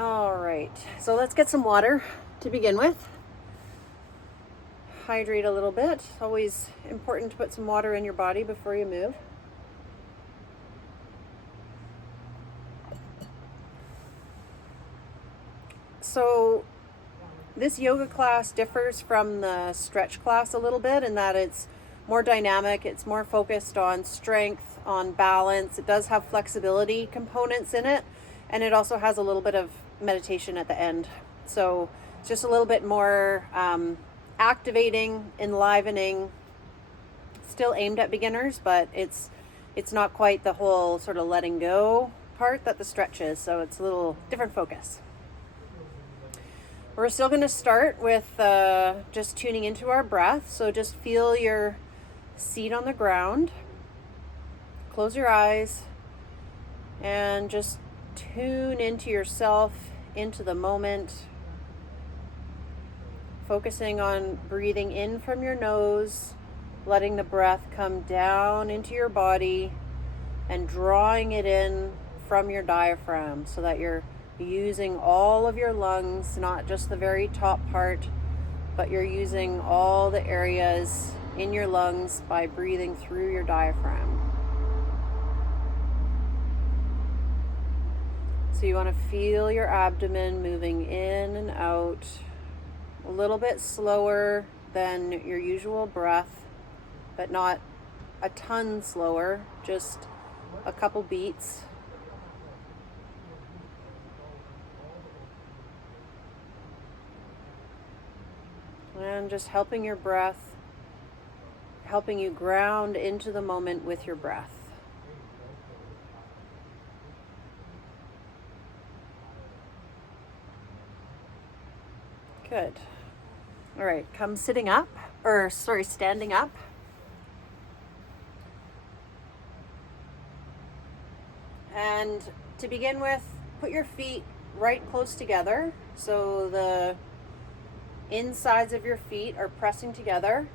All right, so let's get some water to begin with. Hydrate a little bit. Always important to put some water in your body before you move. So this yoga class differs from the stretch class a little bit in that it's more dynamic, it's more focused on strength, on balance. It does have flexibility components in it, and it also has a little bit of meditation at the end. So it's just a little bit more activating, enlivening, still aimed at beginners, but it's not quite the whole sort of letting go part that the stretch is, so it's a little different focus. We're still going to start with just tuning into our breath. So just feel your seat on the ground. Close your eyes and just tune into yourself, into the moment. Focusing on breathing in from your nose, letting the breath come down into your body and drawing it in from your diaphragm so that you're using all of your lungs, not just the very top part, but you're using all the areas in your lungs by breathing through your diaphragm. So you want to feel your abdomen moving in and out a little bit slower than your usual breath, but not a ton slower, just a couple beats. And just helping your breath, helping you ground into the moment with your breath. Good. All right, come standing up. And to begin with, put your feet right close together. So the insides of your feet are pressing together,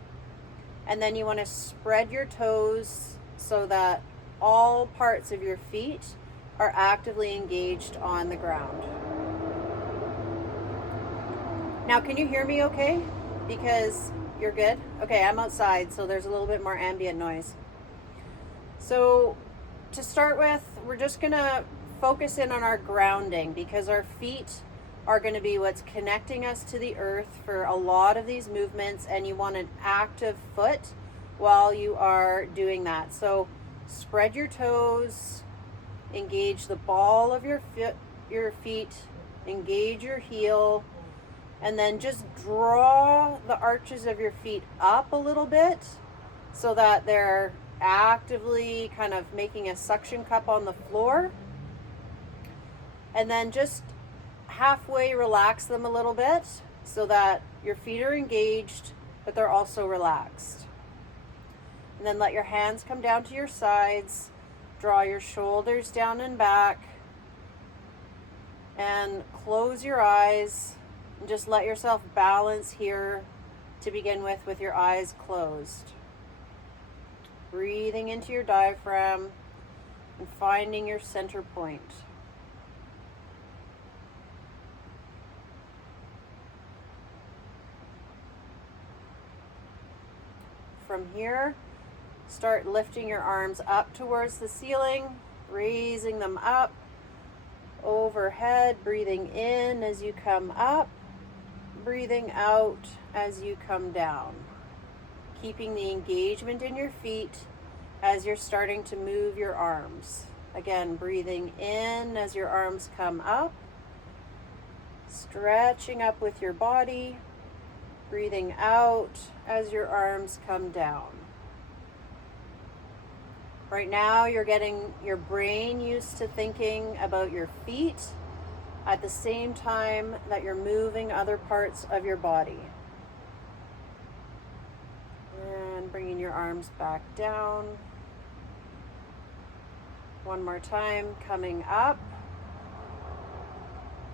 and then you want to spread your toes so that all parts of your feet are actively engaged on the ground. Now, can you hear me okay? Because you're good? Okay, I'm outside, so there's a little bit more ambient noise. So to start with, we're just gonna focus in on our grounding because our feet are going to be what's connecting us to the earth for a lot of these movements, and you want an active foot while you are doing that. So spread your toes, engage the ball of your feet, engage your heel, and then just draw the arches of your feet up a little bit so that they're actively kind of making a suction cup on the floor. And then just halfway relax them a little bit so that your feet are engaged, but they're also relaxed. And then let your hands come down to your sides, draw your shoulders down and back, and close your eyes, and just let yourself balance here to begin with your eyes closed. Breathing into your diaphragm and finding your center point. From here, start lifting your arms up towards the ceiling, raising them up, overhead, breathing in as you come up, breathing out as you come down. Keeping the engagement in your feet as you're starting to move your arms. Again, breathing in as your arms come up, stretching up with your body, breathing out as your arms come down. Right now, you're getting your brain used to thinking about your feet at the same time that you're moving other parts of your body. And bringing your arms back down. One more time, coming up.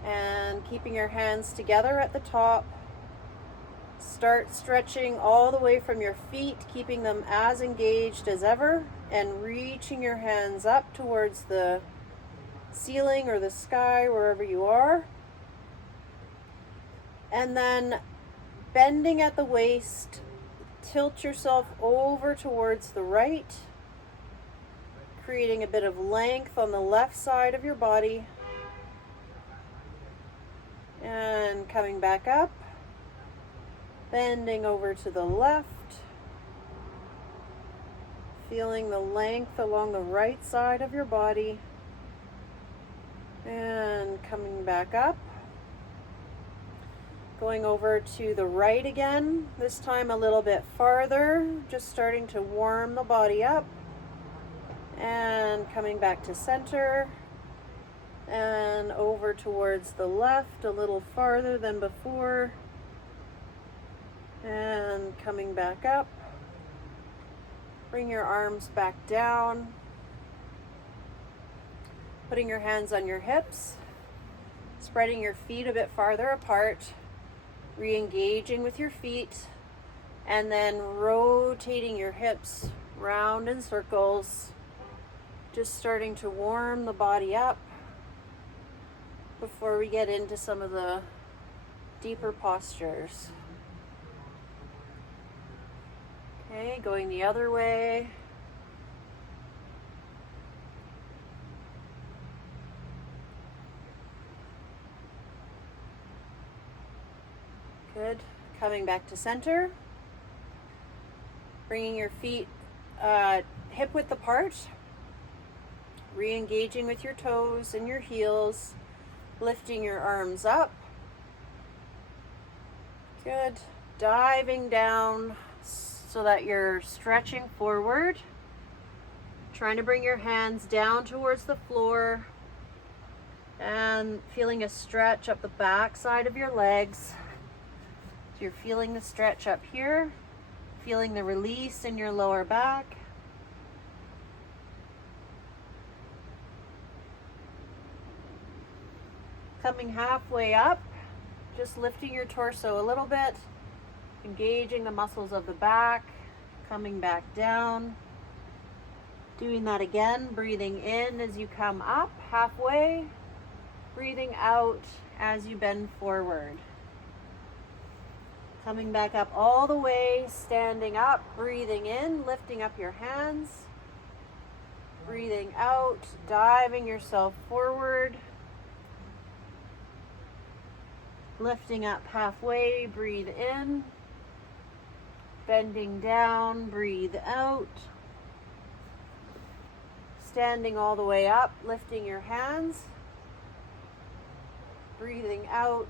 And keeping your hands together at the top. Start stretching all the way from your feet, keeping them as engaged as ever, and reaching your hands up towards the ceiling or the sky, wherever you are. And then bending at the waist, tilt yourself over towards the right, creating a bit of length on the left side of your body. And coming back up, bending over to the left, feeling the length along the right side of your body, and coming back up, going over to the right again, this time a little bit farther, just starting to warm the body up, and coming back to center, and over towards the left a little farther than before, and coming back up. Bring your arms back down, putting your hands on your hips, spreading your feet a bit farther apart, re-engaging with your feet, and then rotating your hips round in circles, just starting to warm the body up before we get into some of the deeper postures. Okay, going the other way. Good. Coming back to center. Bringing your feet hip width apart. Re-engaging with your toes and your heels. Lifting your arms up. Good. Diving down so that you're stretching forward. Trying to bring your hands down towards the floor. And feeling a stretch up the back side of your legs. So you're feeling the stretch up here. Feeling the release in your lower back. Coming halfway up, just lifting your torso a little bit, engaging the muscles of the back, coming back down. Doing that again, breathing in as you come up halfway, breathing out as you bend forward. Coming back up all the way, standing up, breathing in, lifting up your hands, breathing out, diving yourself forward. Lifting up halfway, breathe in. Bending down, breathe out. Standing all the way up, lifting your hands. Breathing out,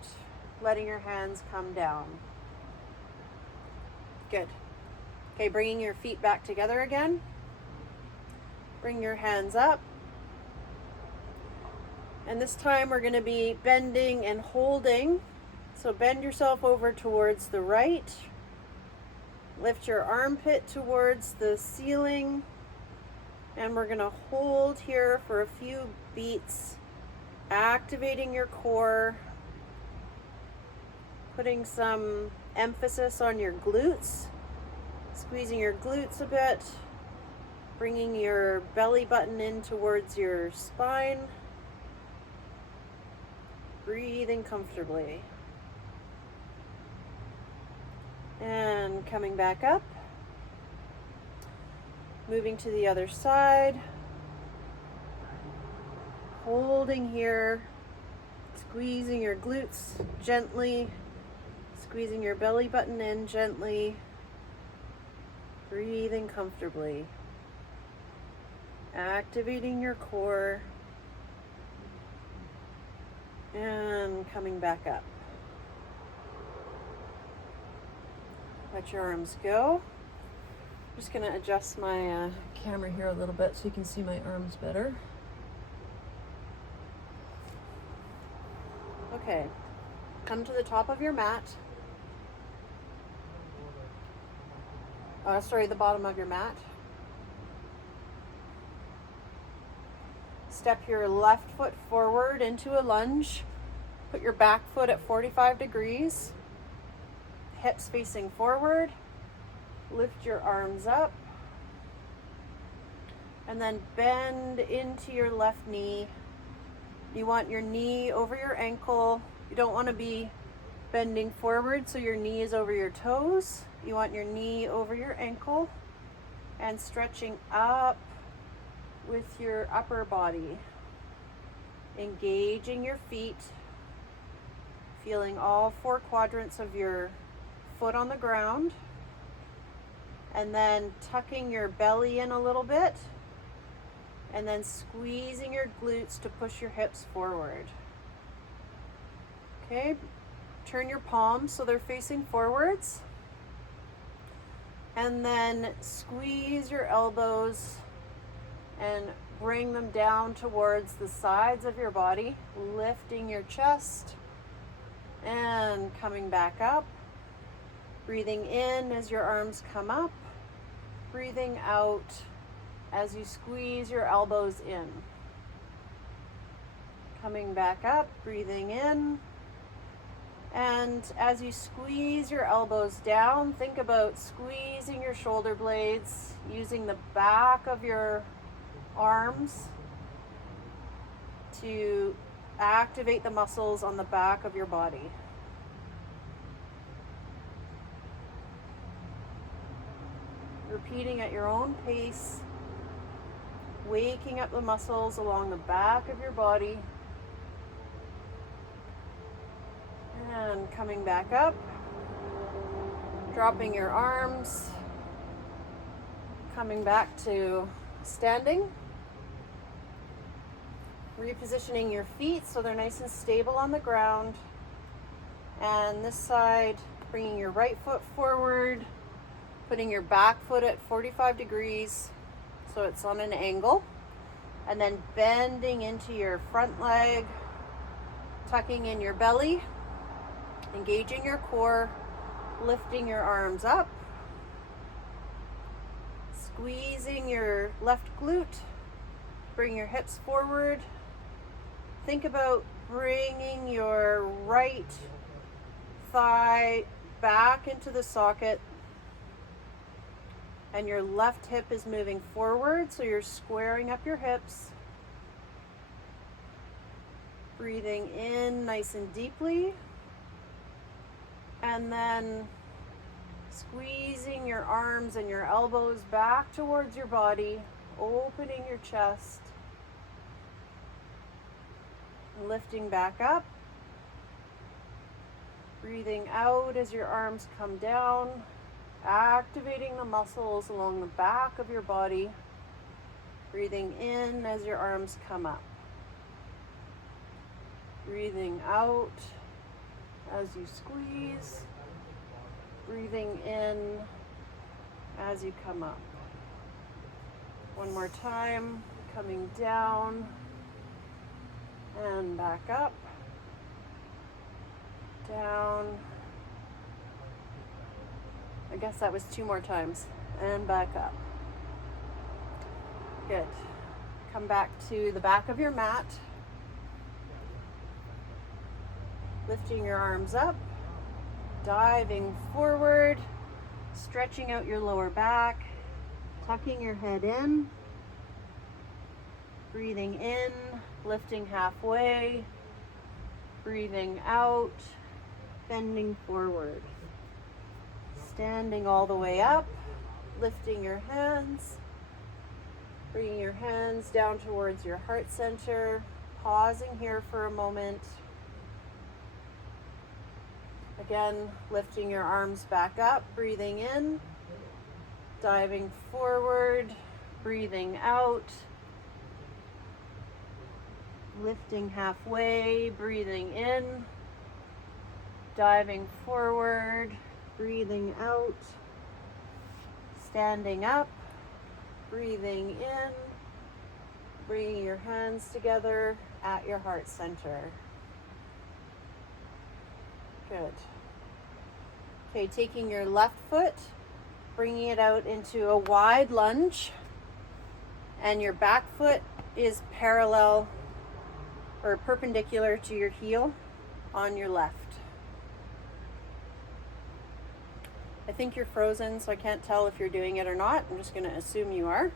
letting your hands come down. Good. Okay, bringing your feet back together again. Bring your hands up. And this time we're going to be bending and holding. So bend yourself over towards the right. Lift your armpit towards the ceiling. And we're going to hold here for a few beats, activating your core, putting some emphasis on your glutes, squeezing your glutes a bit, bringing your belly button in towards your spine, breathing comfortably. And coming back up, moving to the other side, holding here, squeezing your glutes gently, squeezing your belly button in gently, breathing comfortably, activating your core, and coming back up. Let your arms go. I'm just going to adjust my camera here a little bit so you can see my arms better. Okay, come to the top of your mat. The bottom of your mat. Step your left foot forward into a lunge. Put your back foot at 45 degrees. Hips facing forward. Lift your arms up. And then bend into your left knee. You want your knee over your ankle. You don't want to be Bending forward so your knee is over your toes. You want your knee over your ankle, and stretching up with your upper body. Engaging your feet, feeling all 4 quadrants of your foot on the ground, and then tucking your belly in a little bit, and then squeezing your glutes to push your hips forward. Okay, turn your palms so they're facing forwards, and then squeeze your elbows and bring them down towards the sides of your body, lifting your chest and coming back up. Breathing in as your arms come up, breathing out as you squeeze your elbows in. Coming back up, breathing in. And as you squeeze your elbows down, think about squeezing your shoulder blades, using the back of your arms to activate the muscles on the back of your body. Repeating at your own pace, waking up the muscles along the back of your body, and coming back up, dropping your arms, coming back to standing. Repositioning your feet so they're nice and stable on the ground. And this side, bringing your right foot forward, putting your back foot at 45 degrees so it's on an angle. And then bending into your front leg, tucking in your belly, engaging your core, lifting your arms up, squeezing your left glute, bring your hips forward. Think about bringing your right thigh back into the socket, and your left hip is moving forward, so you're squaring up your hips. Breathing in nice and deeply, and then squeezing your arms and your elbows back towards your body, opening your chest, lifting back up, breathing out as your arms come down, activating the muscles along the back of your body, breathing in as your arms come up, breathing out as you squeeze, breathing in as you come up. One more time, coming down and back up, down. I guess that was 2 more times, and back up. Good. Come back to the back of your mat, lifting your arms up, diving forward, stretching out your lower back, tucking your head in, breathing in, lifting halfway, breathing out, bending forward, standing all the way up, lifting your hands, bringing your hands down towards your heart center, pausing here for a moment. Again, lifting your arms back up, breathing in, diving forward, breathing out, lifting halfway, breathing in, diving forward, breathing out, standing up, breathing in, bringing your hands together at your heart center. Good. Okay, taking your left foot, bringing it out into a wide lunge, and your back foot is parallel or perpendicular to your heel on your left. I think you're frozen, so I can't tell if you're doing it or not. I'm just going to assume you are.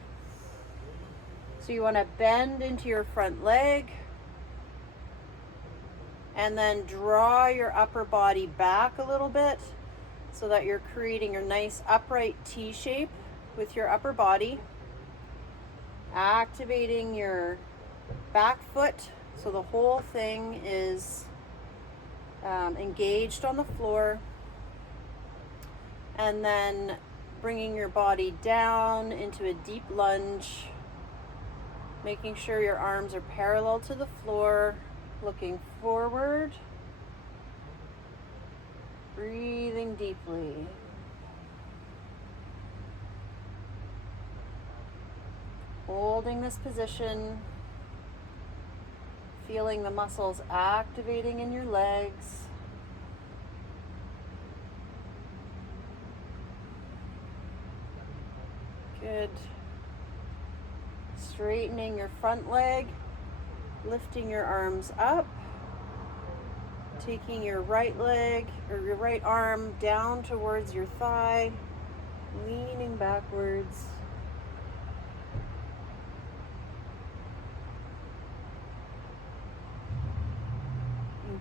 So you want to bend into your front leg, And then draw your upper body back a little bit so that you're creating a nice upright T shape with your upper body. Activating your back foot so the whole thing is engaged on the floor. And then bringing your body down into a deep lunge, making sure your arms are parallel to the floor, looking forward, breathing deeply. Holding this position, feeling the muscles activating in your legs. Good. Straightening your front leg, lifting your arms up, taking your right leg or your right arm down towards your thigh, leaning backwards.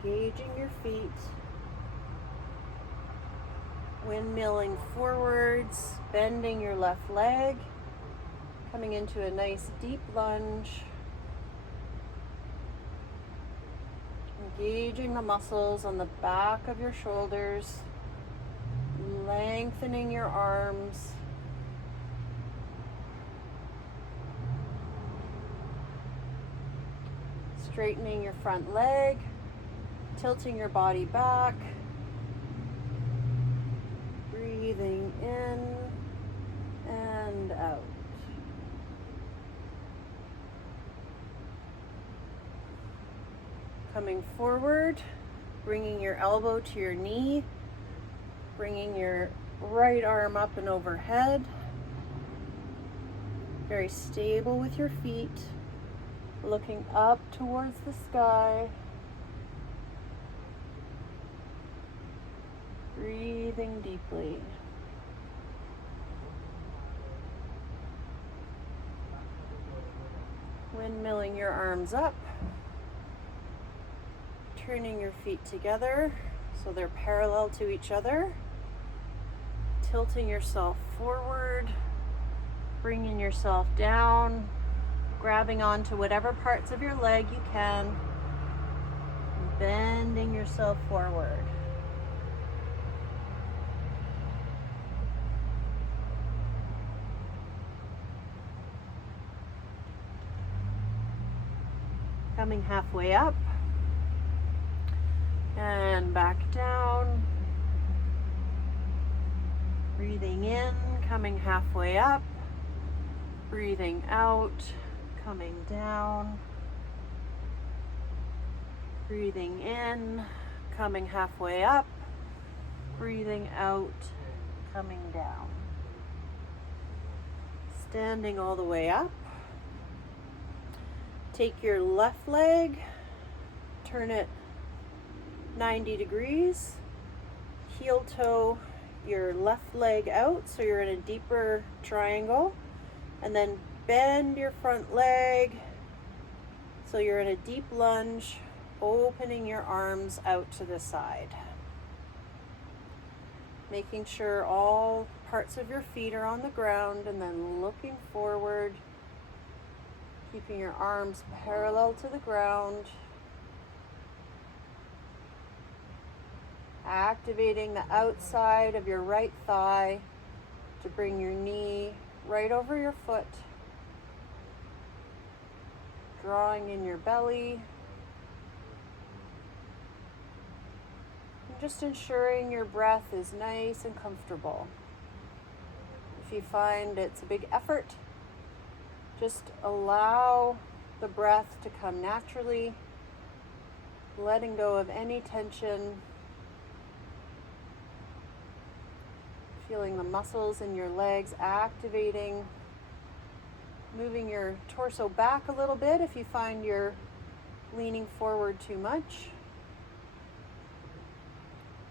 Engaging your feet, windmilling forwards, bending your left leg, coming into a nice deep lunge, engaging the muscles on the back of your shoulders, lengthening your arms, straightening your front leg, tilting your body back, breathing in and out. Coming forward, bringing your elbow to your knee, bringing your right arm up and overhead. Very stable with your feet, looking up towards the sky. Breathing deeply. Windmilling your arms up. Turning your feet together so they're parallel to each other. Tilting yourself forward. Bringing yourself down. Grabbing onto whatever parts of your leg you can. And bending yourself forward. Coming halfway up and back down. Breathing in, coming halfway up. Breathing out, coming down. Breathing in, coming halfway up. Breathing out, coming down. Standing all the way up. Take your left leg, turn it 90 degrees, heel toe your left leg out so you're in a deeper triangle, and then bend your front leg so you're in a deep lunge, opening your arms out to the side. Making sure all parts of your feet are on the ground and then looking forward. Keeping your arms parallel to the ground. Activating the outside of your right thigh to bring your knee right over your foot. Drawing in your belly. And just ensuring your breath is nice and comfortable. If you find it's a big effort, just allow the breath to come naturally, letting go of any tension, feeling the muscles in your legs activating, moving your torso back a little bit if you find you're leaning forward too much.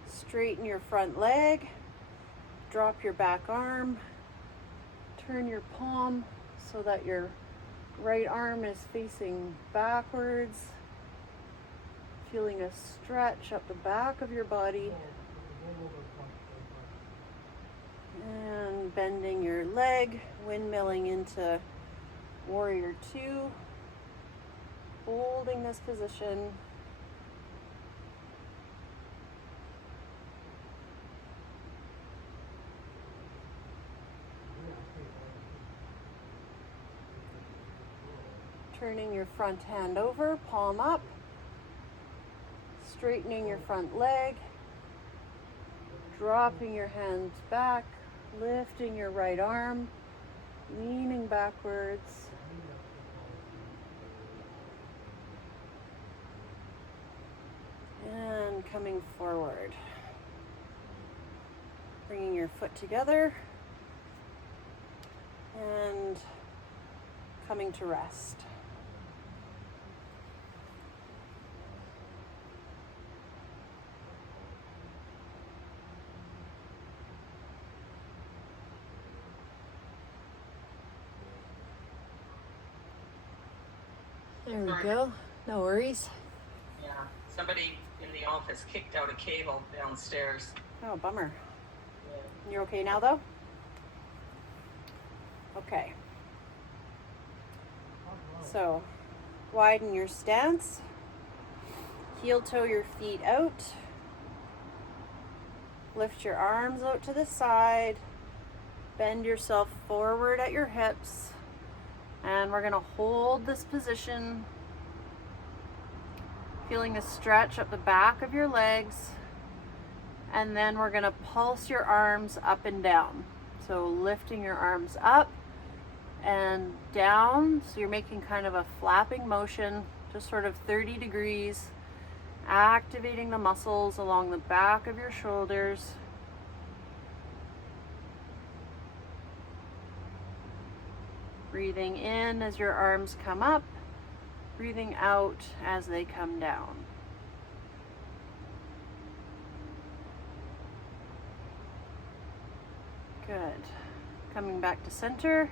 Straighten your front leg, drop your back arm, turn your palm so that your right arm is facing backwards. feeling a stretch up the back of your body. And bending your leg, windmilling into warrior two. Holding this position. Turning your front hand over, palm up. Straightening your front leg. Dropping your hands back. Lifting your right arm. Leaning backwards. And coming forward. Bringing your foot together. And coming to rest. There we go. No worries. Yeah, somebody in the office kicked out a cable downstairs. Oh, bummer. Yeah. You're okay now, though? Okay. So, widen your stance. Heel toe your feet out. Lift your arms out to the side. Bend yourself forward at your hips. And we're going to hold this position, feeling the stretch up the back of your legs. And then we're going to pulse your arms up and down. So lifting your arms up and down. So you're making kind of a flapping motion, just sort of 30 degrees, activating the muscles along the back of your shoulders. Breathing in as your arms come up, breathing out as they come down. Good. Coming back to center,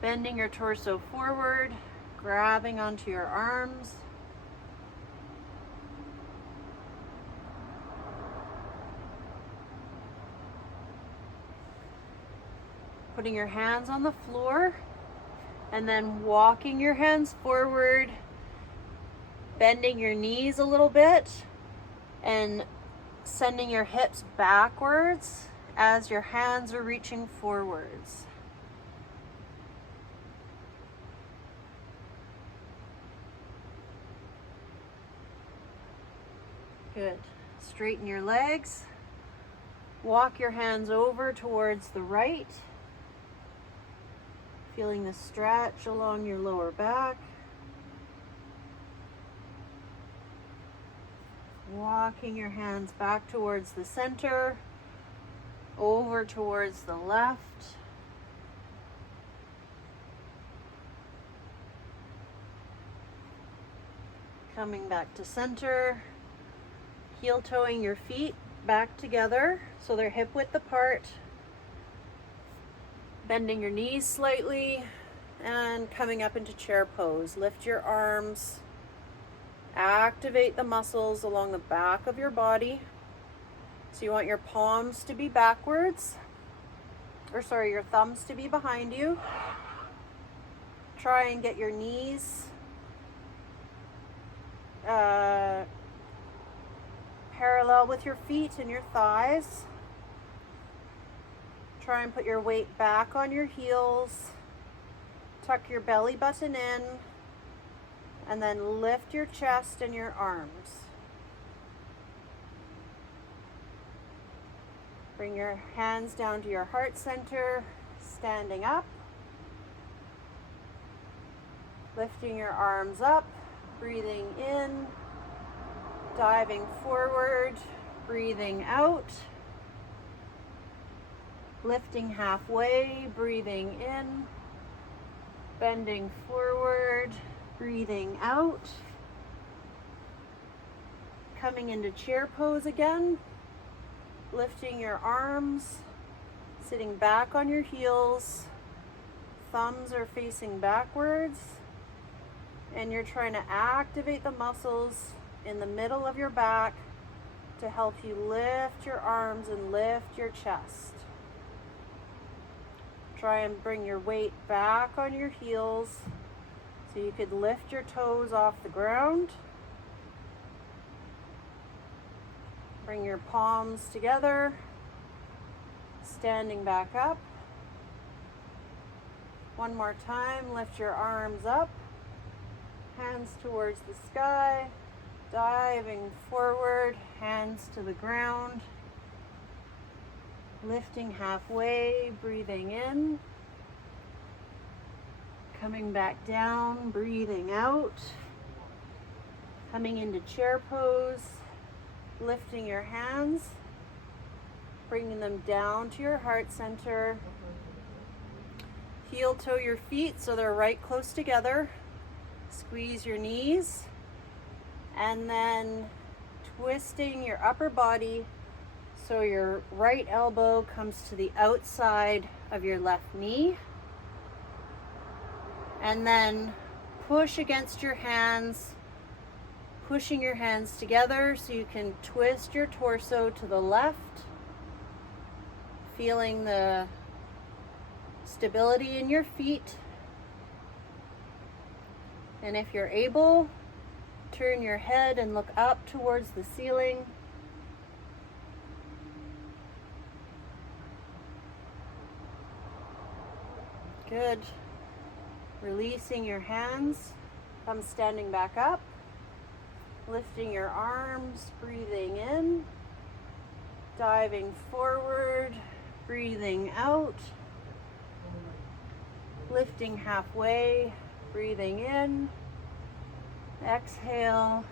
bending your torso forward, grabbing onto your arms. Putting your hands on the floor. And then walking your hands forward, bending your knees a little bit, and sending your hips backwards as your hands are reaching forwards. Good. Straighten your legs. Walk your hands over towards the right. Feeling the stretch along your lower back. Walking your hands back towards the center, over towards the left. Coming back to center, heel toeing your feet back together so they're hip width apart. Bending your knees slightly and coming up into chair pose. Lift your arms. Activate the muscles along the back of your body. So you want your palms to be backwards. Your thumbs to be behind you. Try and get your knees parallel with your feet and your thighs. Try and put your weight back on your heels. Tuck your belly button in. And then lift your chest and your arms. Bring your hands down to your heart center, standing up. Lifting your arms up, breathing in, diving forward, breathing out. Lifting halfway, breathing in, bending forward, breathing out. Coming into chair pose again, lifting your arms, sitting back on your heels, thumbs are facing backwards, and you're trying to activate the muscles in the middle of your back to help you lift your arms and lift your chest. Try and bring your weight back on your heels so you could lift your toes off the ground. Bring your palms together, standing back up. One more time, lift your arms up, hands towards the sky, diving forward, hands to the ground. Lifting halfway, breathing in. Coming back down, breathing out. Coming into chair pose, lifting your hands, bringing them down to your heart center. Heel toe your feet so they're right close together. Squeeze your knees. And then twisting your upper body so your right elbow comes to the outside of your left knee. And then push against your hands, pushing your hands together so you can twist your torso to the left, feeling the stability in your feet. And if you're able, turn your head and look up towards the ceiling. Good. Releasing your hands. Come standing back up. Lifting your arms, breathing in. Diving forward, breathing out. Lifting halfway, breathing in. Exhale,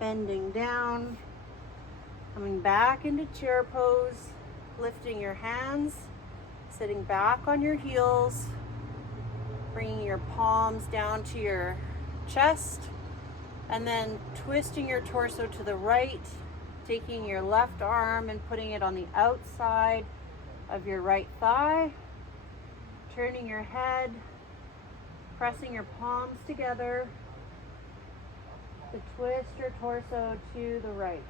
bending down. Coming back into chair pose. Lifting your hands, sitting back on your heels. Bringing your palms down to your chest, and then twisting your torso to the right, taking your left arm and putting it on the outside of your right thigh, turning your head, pressing your palms together to twist your torso to the right.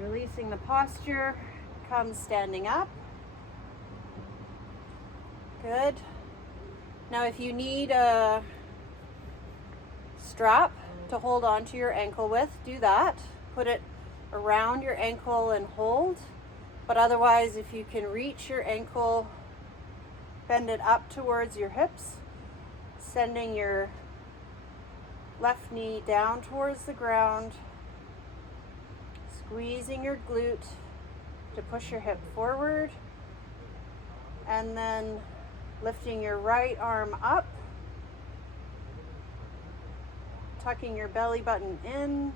Releasing the posture, come standing up. Good. Now if you need a strap to hold onto your ankle with, do that. Put it around your ankle and hold. But otherwise, if you can reach your ankle, bend it up towards your hips, sending your left knee down towards the ground. Squeezing your glute to push your hip forward, and then lifting your right arm up, tucking your belly button in,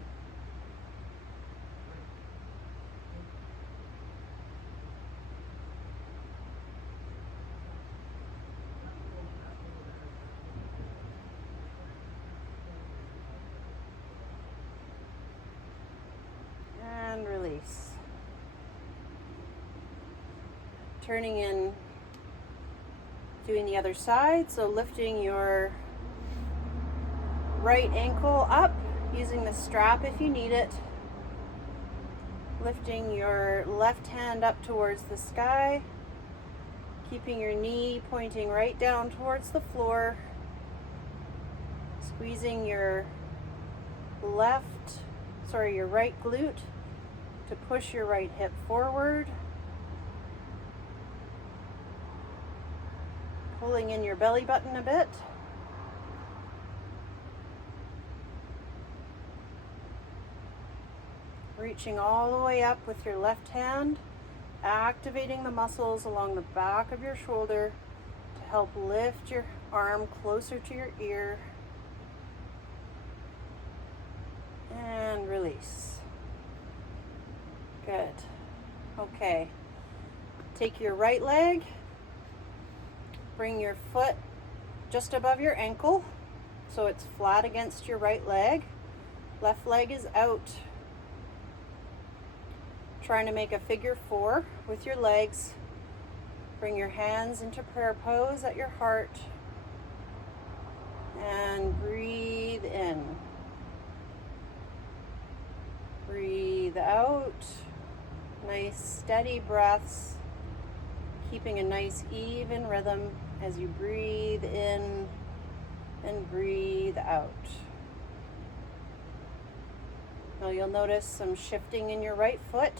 and release. Turning in, doing the other side, so lifting your right ankle up, using the strap if you need it. Lifting your left hand up towards the sky, keeping your knee pointing right down towards the floor. Squeezing your your right glute to push your right hip forward. Pulling in your belly button a bit. Reaching all the way up with your left hand, activating the muscles along the back of your shoulder to help lift your arm closer to your ear. And release. Good. Okay. Take your right leg, bring your foot just above your ankle so it's flat against your right leg. Left leg is out. trying to make a figure 4 with your legs. Bring your hands into prayer pose at your heart and breathe in. Breathe out. Nice steady breaths, keeping a nice even rhythm as you breathe in and breathe out. Now you'll notice some shifting in your right foot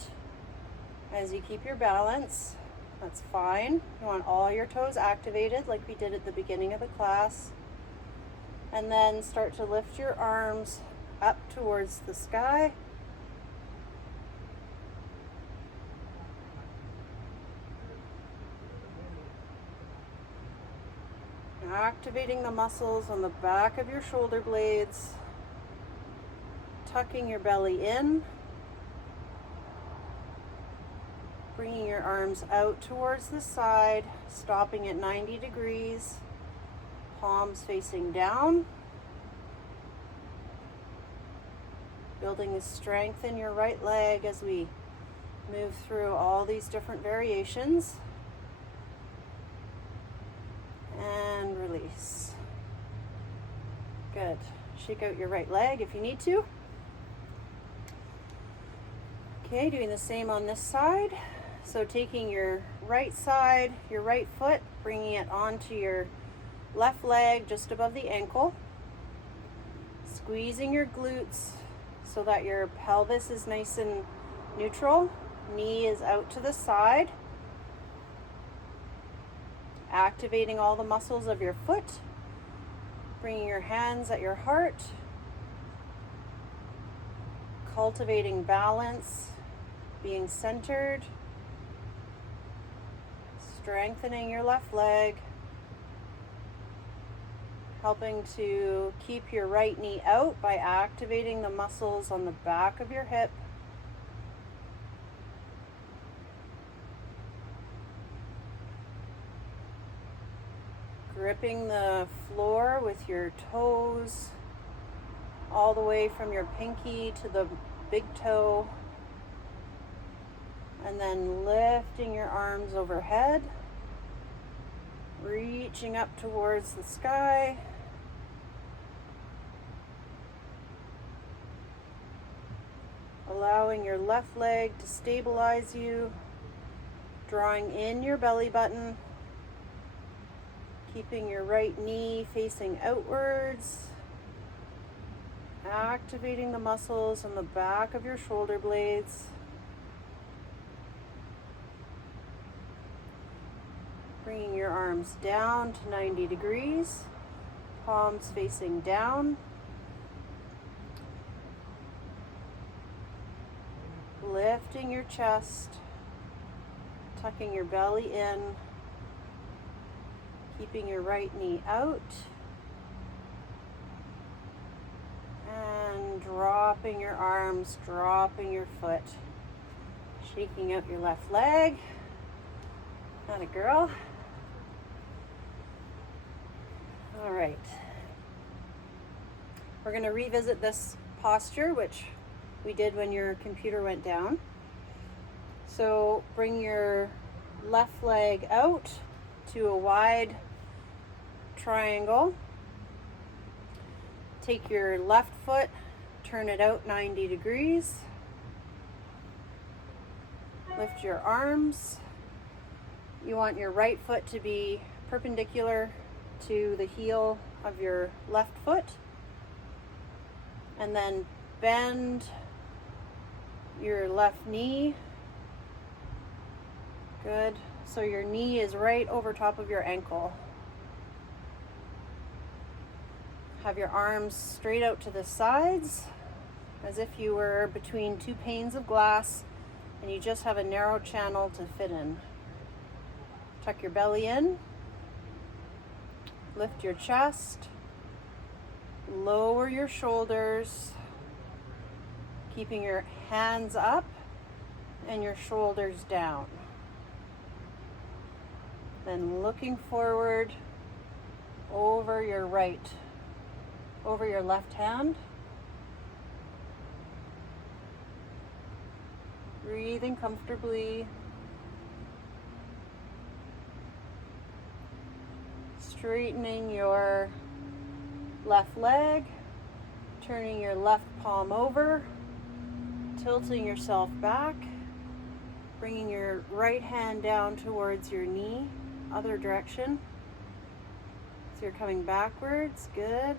as you keep your balance. That's fine. You want all your toes activated like we did at the beginning of the class. And then start to lift your arms up towards the sky. Activating the muscles on the back of your shoulder blades. Tucking your belly in. Bringing your arms out towards the side, stopping at 90 degrees, palms facing down. Building the strength in your right leg as we move through all these different variations. And release. Good. Shake out your right leg if you need to. Okay, doing the same on this side. So taking your right side, your right foot, bringing it onto your left leg just above the ankle. Squeezing your glutes so that your pelvis is nice and neutral. Knee is out to the side. Activating all the muscles of your foot. Bringing your hands at your heart. Cultivating balance, being centered. Strengthening your left leg, helping to keep your right knee out by activating the muscles on the back of your hip. Gripping the floor with your toes all the way from your pinky to the big toe. And then lifting your arms overhead, reaching up towards the sky. Allowing your left leg to stabilize you, drawing in your belly button, keeping your right knee facing outwards, activating the muscles on the back of your shoulder blades. Bringing your arms down to 90 degrees, palms facing down. Lifting your chest, tucking your belly in, keeping your right knee out, and dropping your arms, dropping your foot, shaking out your left leg. Not a girl. All right. We're going to revisit this posture, which we did when your computer went down. So bring your left leg out to a wide triangle. Take your left foot, turn it out 90 degrees. Lift your arms. You want your right foot to be perpendicular to the heel of your left foot. And then bend your left knee. Good. So your knee is right over top of your ankle. Have your arms straight out to the sides as if you were between two panes of glass and you just have a narrow channel to fit in. Tuck your belly in. Lift your chest. Lower your shoulders. Keeping your hands up and your shoulders down. Then looking forward over your left hand. Breathing comfortably. Straightening your left leg, turning your left palm over, tilting yourself back, bringing your right hand down towards your knee, other direction. So you're coming backwards, good.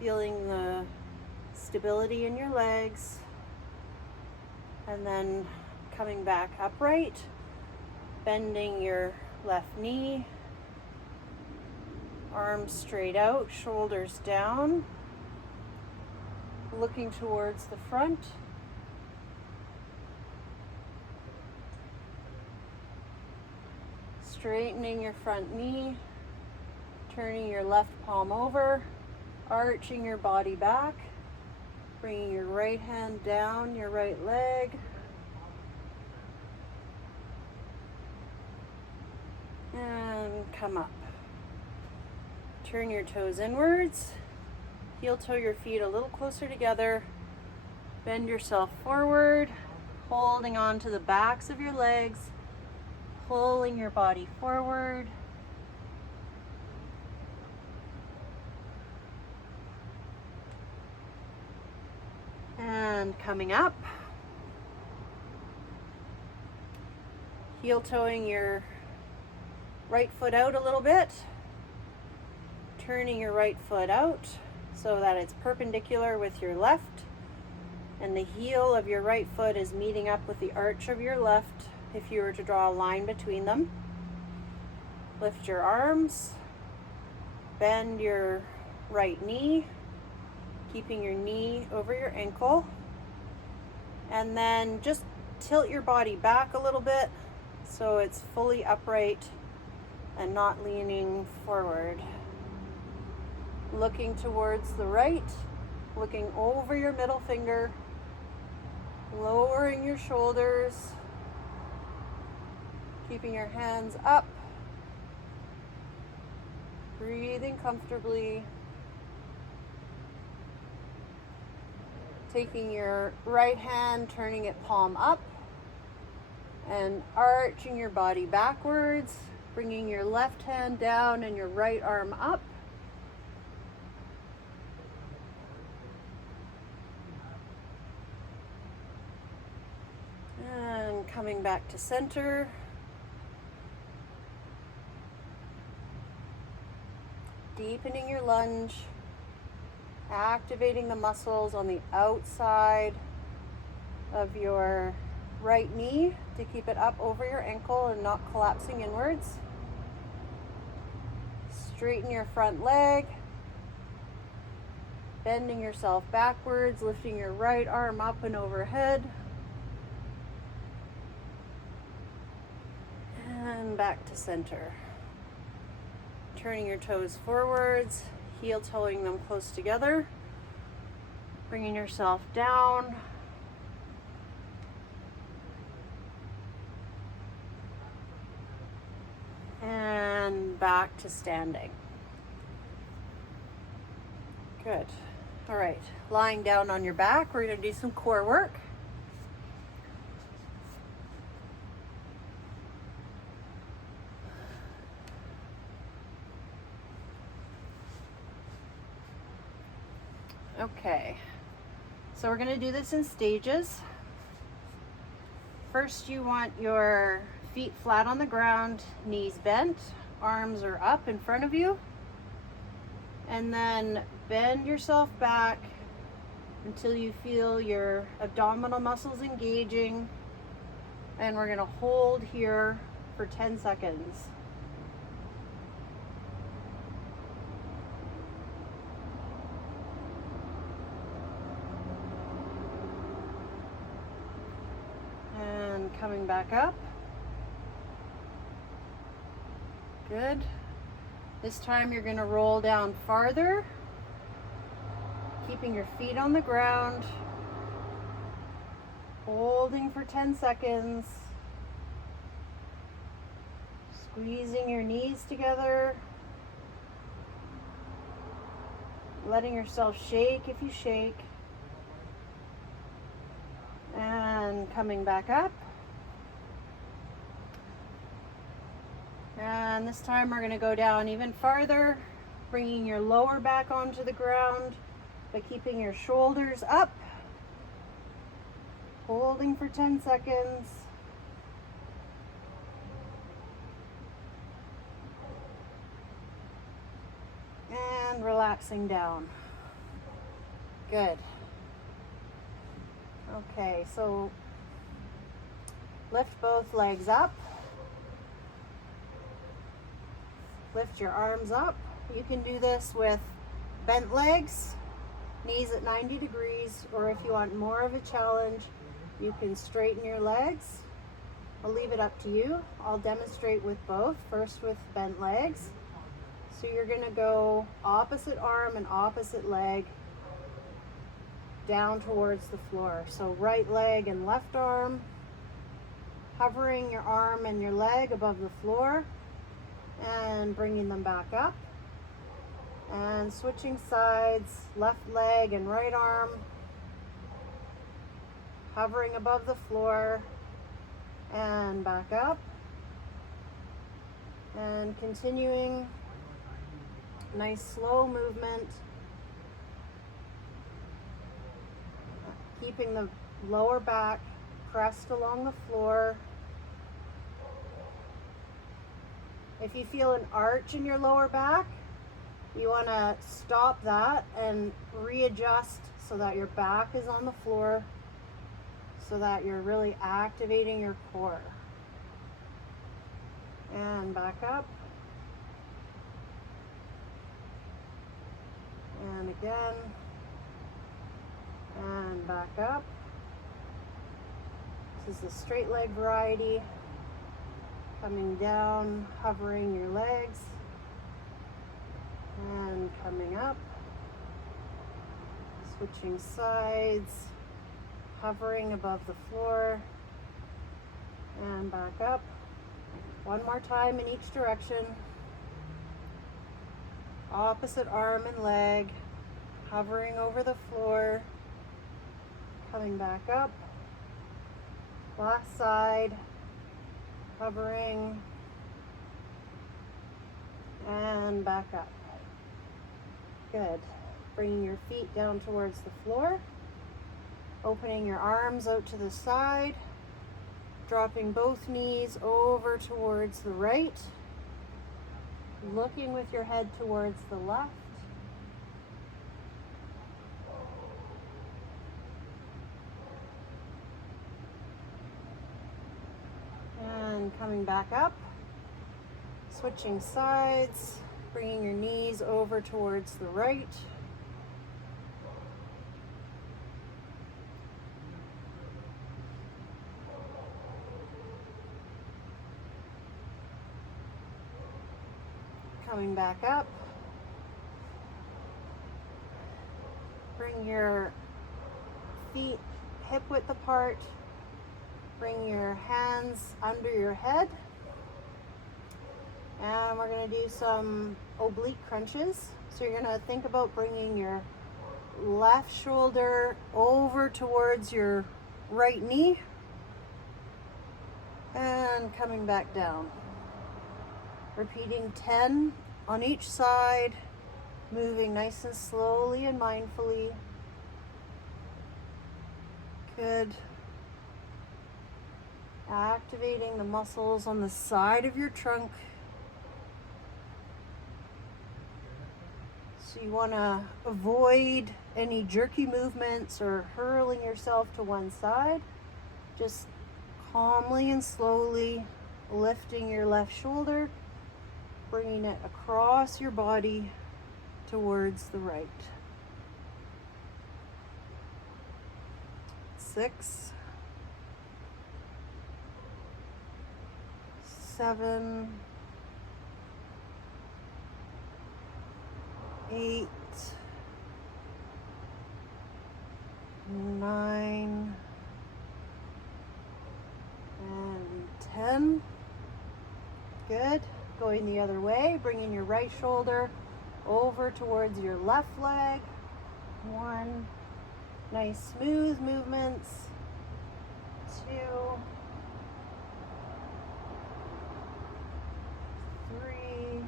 Feeling the stability in your legs, and then coming back upright, bending your left knee, arms straight out, shoulders down, looking towards the front. Straightening your front knee, turning your left palm over, arching your body back, bringing your right hand down your right leg, and come up. Turn your toes inwards, heel toe your feet a little closer together, bend yourself forward, holding on to the backs of your legs, pulling your body forward. And coming up, heel toeing your right foot out a little bit, turning your right foot out so that it's perpendicular with your left, and the heel of your right foot is meeting up with the arch of your left if you were to draw a line between them. Lift your arms, bend your right knee, keeping your knee over your ankle, and then just tilt your body back a little bit so it's fully upright and not leaning forward. Looking towards the right, looking over your middle finger, lowering your shoulders, keeping your hands up, breathing comfortably. Taking your right hand, turning it palm up, and arching your body backwards, bringing your left hand down and your right arm up. And coming back to center. Deepening your lunge. Activating the muscles on the outside of your right knee to keep it up over your ankle and not collapsing inwards. Straighten your front leg, bending yourself backwards, lifting your right arm up and overhead. And back to center. Turning your toes forwards, heel toeing them close together, bringing yourself down, and back to standing. Good. All right, lying down on your back, we're going to do some core work. Okay, so we're going to do this in stages. First, you want your feet flat on the ground, knees bent, arms are up in front of you, and then bend yourself back until you feel your abdominal muscles engaging, and we're going to hold here for 10 seconds. Coming back up. Good. This time you're going to roll down farther, keeping your feet on the ground, holding for 10 seconds, squeezing your knees together, letting yourself shake if you shake, coming back up. And this time we're going to go down even farther, bringing your lower back onto the ground, but keeping your shoulders up. Holding for 10 seconds. And relaxing down. Good. Okay, so lift both legs up. Lift your arms up. You can do this with bent legs, knees at 90 degrees, or if you want more of a challenge, you can straighten your legs. I'll leave it up to you. I'll demonstrate with both. First with bent legs. So you're going to go opposite arm and opposite leg down towards the floor. So right leg and left arm, hovering your arm and your leg above the floor and bringing them back up. And switching sides, left leg and right arm, hovering above the floor and back up. And continuing, nice slow movement. Keeping the lower back pressed along the floor. If you feel an arch in your lower back, you want to stop that and readjust so that your back is on the floor, so that you're really activating your core. And back up. And again. And back up. This is the straight leg variety. Coming down, hovering your legs. And coming up. Switching sides. Hovering above the floor. And back up. One more time in each direction. Opposite arm and leg. Hovering over the floor. Coming back up. Last side. Hovering. And back up. Good. Bringing your feet down towards the floor. Opening your arms out to the side. Dropping both knees over towards the right. Looking with your head towards the left. And coming back up. Switching sides. Bringing your knees over towards the right. Coming back up. Bring your feet hip width apart. Bring your hands under your head. And we're going to do some oblique crunches. So you're going to think about bringing your left shoulder over towards your right knee. And coming back down. Repeating 10 on each side, moving nice and slowly and mindfully. Good. Activating the muscles on the side of your trunk. So you want to avoid any jerky movements or hurling yourself to one side. Just calmly and slowly lifting your left shoulder, bringing it across your body towards the right. 6, 7, 8, 9, and 10. Good. Going the other way, bringing your right shoulder over towards your left leg. 1. Nice smooth movements. 2, 3,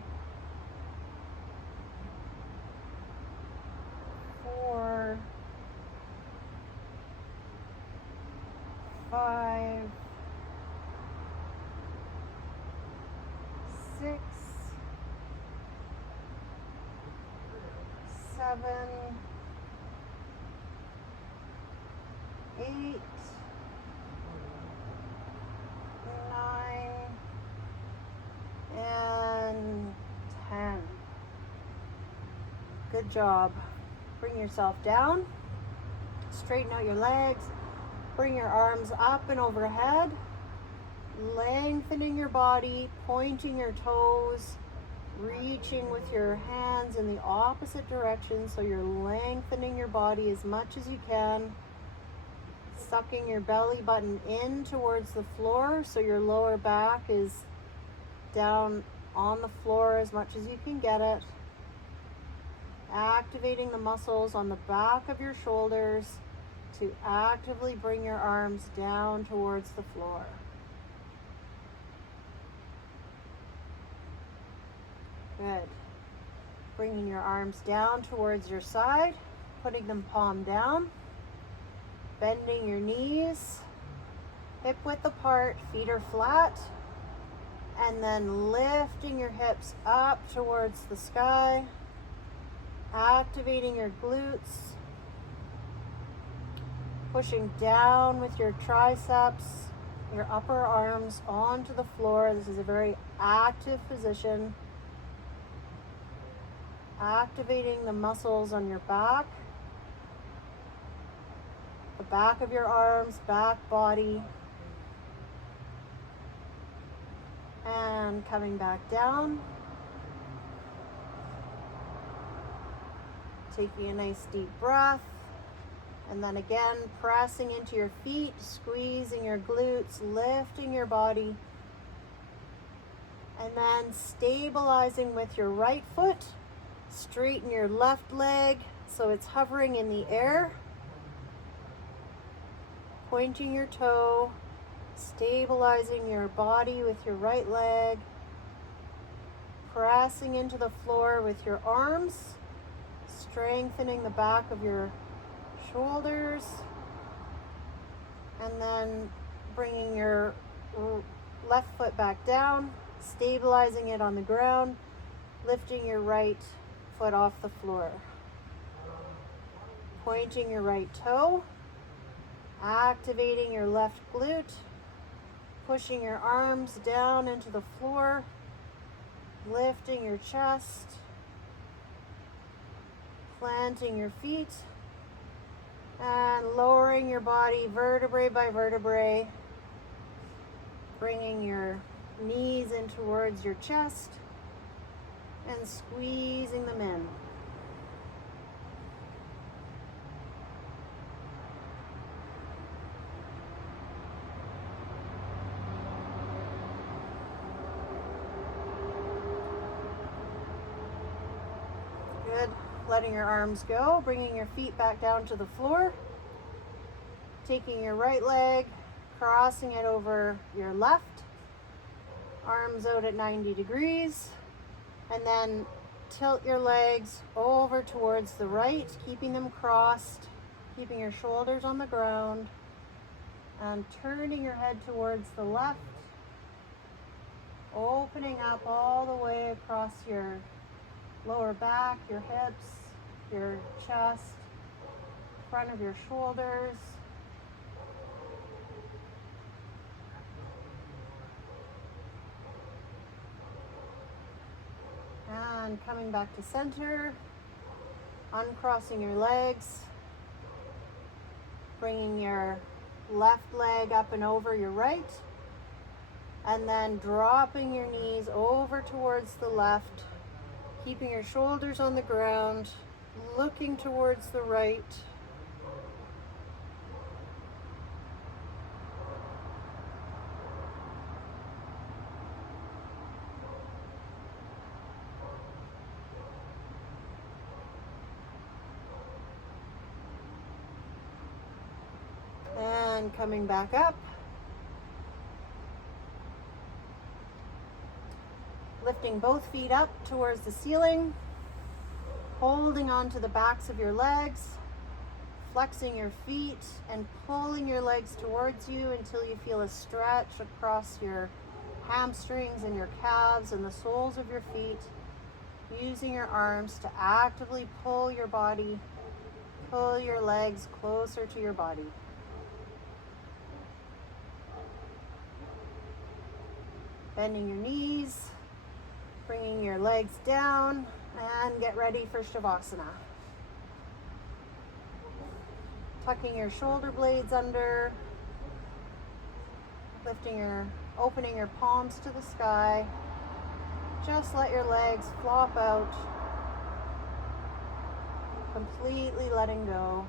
4, 5, 6, 7, 8, 9, and 10. Good job. Bring yourself down. Straighten out your legs. Bring your arms up and overhead. Lengthening your body, pointing your toes, reaching with your hands in the opposite direction, so you're lengthening your body as much as you can. Sucking your belly button in towards the floor, so your lower back is down on the floor as much as you can get it. Activating the muscles on the back of your shoulders to actively bring your arms down towards the floor. Good. Bringing your arms down towards your side, putting them palm down, bending your knees, hip width apart, feet are flat, and then lifting your hips up towards the sky, activating your glutes, pushing down with your triceps, your upper arms onto the floor. This is a very active position. Activating the muscles on your back, the back of your arms, back body, and coming back down. Taking a nice deep breath, and then again pressing into your feet, squeezing your glutes, lifting your body, and then stabilizing with your right foot. Straighten your left leg so it's hovering in the air. Pointing your toe, stabilizing your body with your right leg. Pressing into the floor with your arms, strengthening the back of your shoulders. And then bringing your left foot back down, stabilizing it on the ground, lifting your right foot off the floor. Pointing your right toe, activating your left glute, pushing your arms down into the floor, lifting your chest, planting your feet, and lowering your body vertebrae by vertebrae, bringing your knees in towards your chest, and squeezing them in. Good. Letting your arms go, bringing your feet back down to the floor, taking your right leg, crossing it over your left, arms out at 90 degrees, and then tilt your legs over towards the right, keeping them crossed, keeping your shoulders on the ground, and turning your head towards the left, opening up all the way across your lower back, your hips, your chest, front of your shoulders. And coming back to center, uncrossing your legs, bringing your left leg up and over your right, and then dropping your knees over towards the left, keeping your shoulders on the ground, looking towards the right. And coming back up, Lifting both feet up towards the ceiling, holding on to the backs of your legs, flexing your feet and pulling your legs towards you until you feel a stretch across your hamstrings and your calves and the soles of your feet, using your arms to actively pull your body, pull your legs closer to your body. Bending your knees, bringing your legs down, and get ready for Shavasana. Tucking your shoulder blades under, opening your palms to the sky. Just let your legs flop out, completely letting go.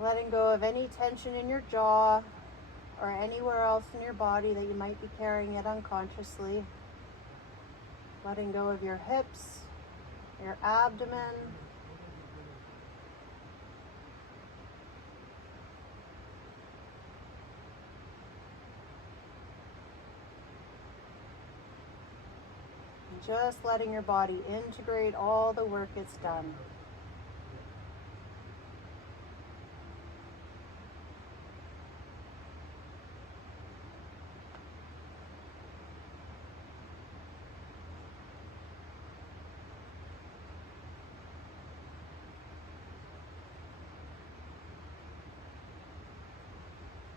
Letting go of any tension in your jaw or anywhere else in your body that you might be carrying it unconsciously. Letting go of your hips, your abdomen. And just letting your body integrate all the work it's done.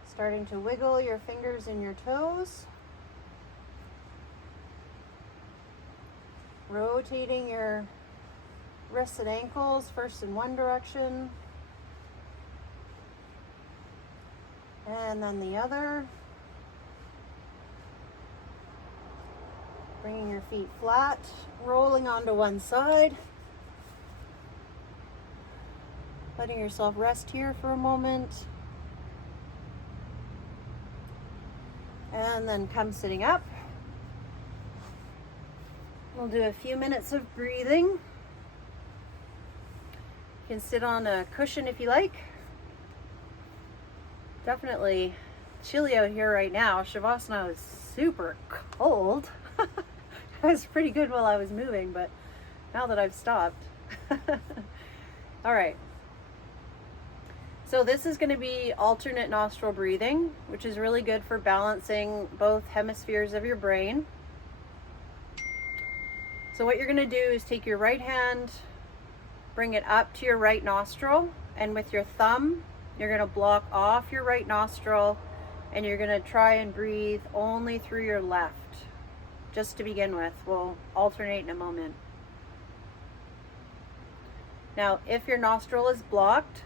Starting to wiggle your fingers and your toes. Rotating your wrists and ankles first in one direction and then the other. Bringing your feet flat, rolling onto one side. Letting yourself rest here for a moment. And then come sitting up. We'll do a few minutes of breathing. You can sit on a cushion if you like. Definitely chilly out here right now. Shavasana was super cold. It was pretty good while I was moving, but now that I've stopped. All right. So this is going to be alternate nostril breathing, which is really good for balancing both hemispheres of your brain. So what you're going to do is take your right hand, bring it up to your right nostril, and with your thumb, you're going to block off your right nostril, and you're going to try and breathe only through your left, just to begin with. We'll alternate in a moment. Now, if your nostril is blocked,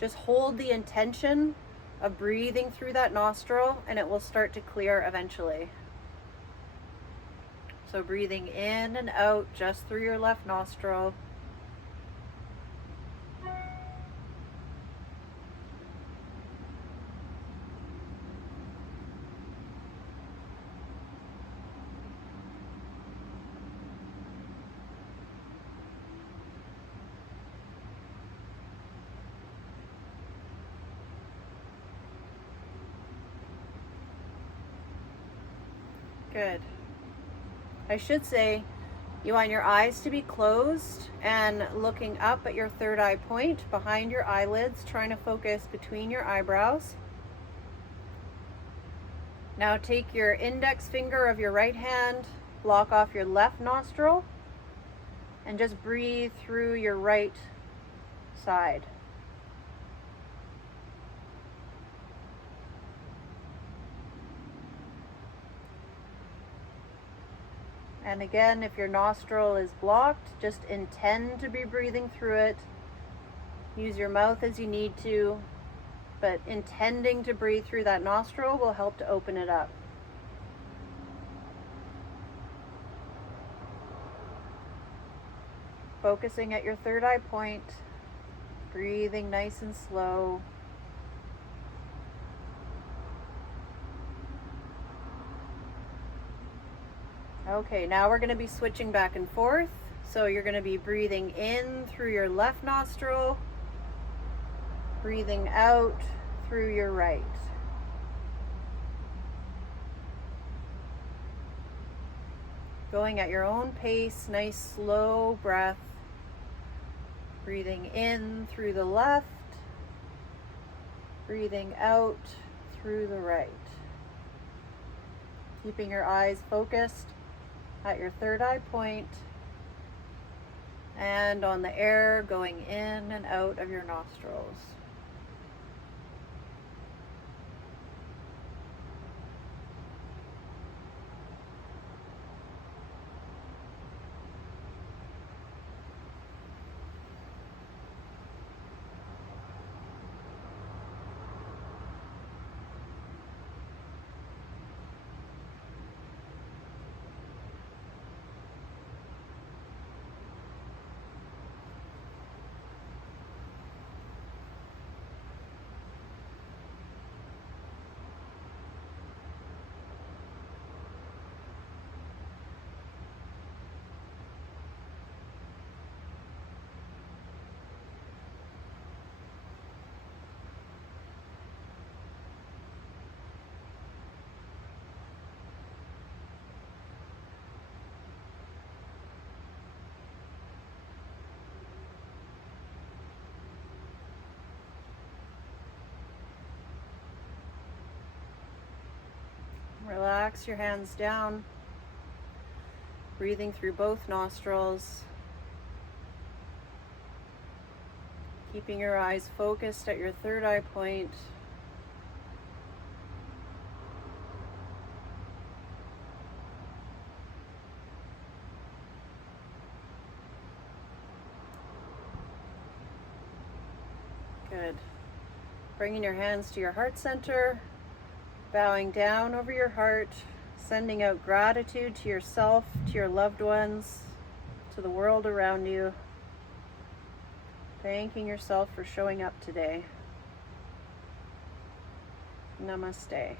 just hold the intention of breathing through that nostril and it will start to clear eventually. So breathing in and out just through your left nostril. Good. I should say you want your eyes to be closed and looking up at your third eye point behind your eyelids, trying to focus between your eyebrows. Now take your index finger of your right hand, block off your left nostril, and just breathe through your right side. And again, if your nostril is blocked, just intend to be breathing through it. Use your mouth as you need to, but intending to breathe through that nostril will help to open it up. Focusing at your third eye point, breathing nice and slow. Okay, now we're going to be switching back and forth. So you're going to be breathing in through your left nostril, breathing out through your right. Going at your own pace, nice slow breath. Breathing in through the left, breathing out through the right. Keeping your eyes focused at your third eye point and on the air going in and out of your nostrils. Relax your hands down, breathing through both nostrils, keeping your eyes focused at your third eye point. Good. Bringing your hands to your heart center. Bowing down over your heart, sending out gratitude to yourself, to your loved ones, to the world around you. Thanking yourself for showing up today. Namaste.